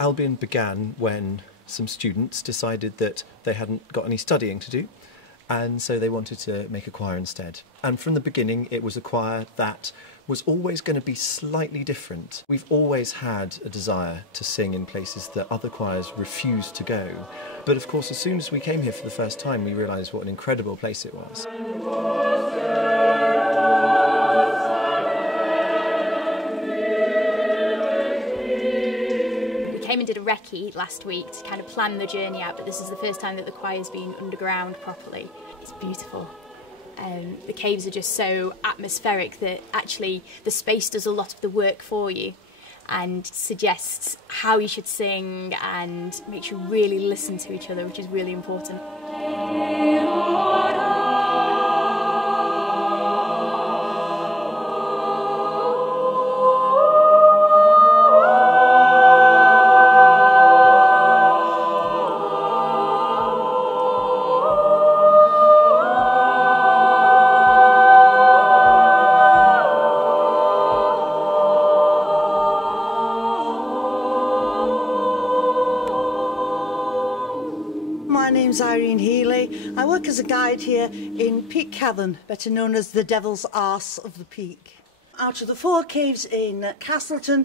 Albion began when some students decided that they hadn't got any studying to do, and so they wanted to make a choir instead. And from the beginning it was a choir that was always going to be slightly different. We've always had a desire to sing in places that other choirs refused to go. But of course, as soon as we came here for the first time, we realised what an incredible place it was. Came and did a recce last week to kind of plan the journey out, but this is the first time that the choir's been underground properly. It's beautiful. The caves are just so atmospheric that actually the space does a lot of the work for you and suggests how you should sing and makes you really listen to each other, which is really important. My name's Irene Healy. I work as a guide here in Peak Cavern, better known as the Devil's Arse of the Peak. Out of the 4 caves in Castleton,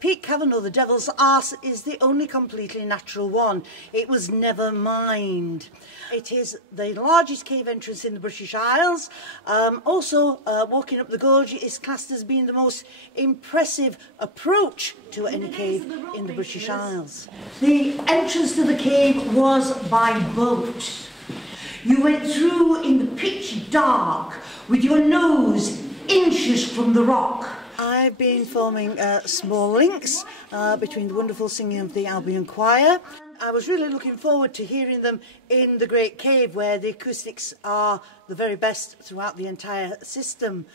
Peak Cavern, or the Devil's Arse, is the only completely natural one. It was never mined. It is the largest cave entrance in the British Isles. Also, walking up the gorge is classed as being the most impressive approach to any cave in the British Isles. The entrance to the cave was by boat. You went through in the pitch dark with your nose inches from the rock. I've been forming small links between the wonderful singing of the Albion Choir. I was really looking forward to hearing them in the Great Cave, where the acoustics are the very best throughout the entire system.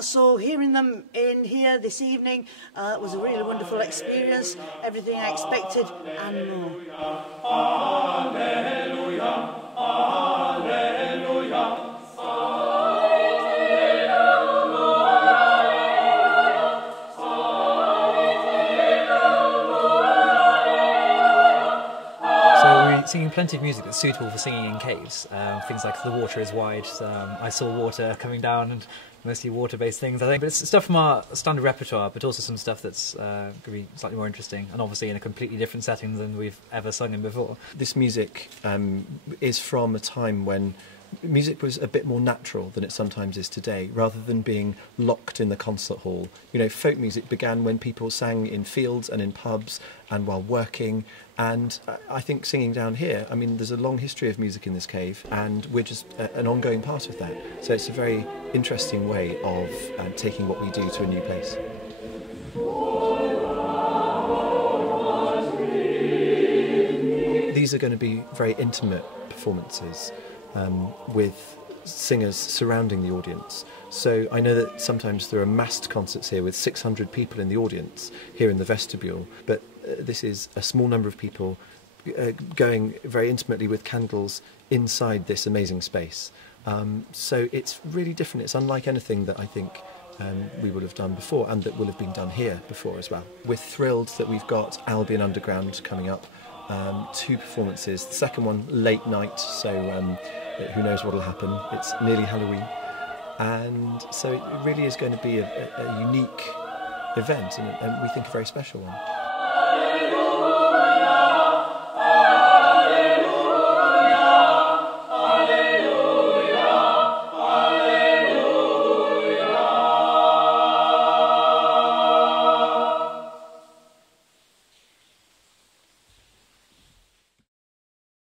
So hearing them in here this evening was a really wonderful experience, everything I expected and more. Alleluia, alleluia. Singing plenty of music that's suitable for singing in caves. Things like The Water is Wide, I Saw Water coming down, and mostly water-based things, I think. But it's stuff from our standard repertoire, but also some stuff that's going to be slightly more interesting, and obviously in a completely different setting than we've ever sung in before. This music is from a time when music was a bit more natural than it sometimes is today, rather than being locked in the concert hall. You know, folk music began when people sang in fields and in pubs and while working, and I think singing down here, I mean, there's a long history of music in this cave, and we're just an ongoing part of that. So it's a very interesting way of taking what we do to a new place. These are going to be very intimate performances, with singers surrounding the audience. So I know that sometimes there are massed concerts here with 600 people in the audience here in the vestibule, but this is a small number of people going very intimately with candles inside this amazing space. So it's really different. It's unlike anything that I think we would have done before, and that will have been done here before as well. We're thrilled that we've got Albion Underground coming up. 2 performances, the second one late night, so who knows what will happen. It's nearly Halloween, and so it really is going to be a unique event, and we think a very special one.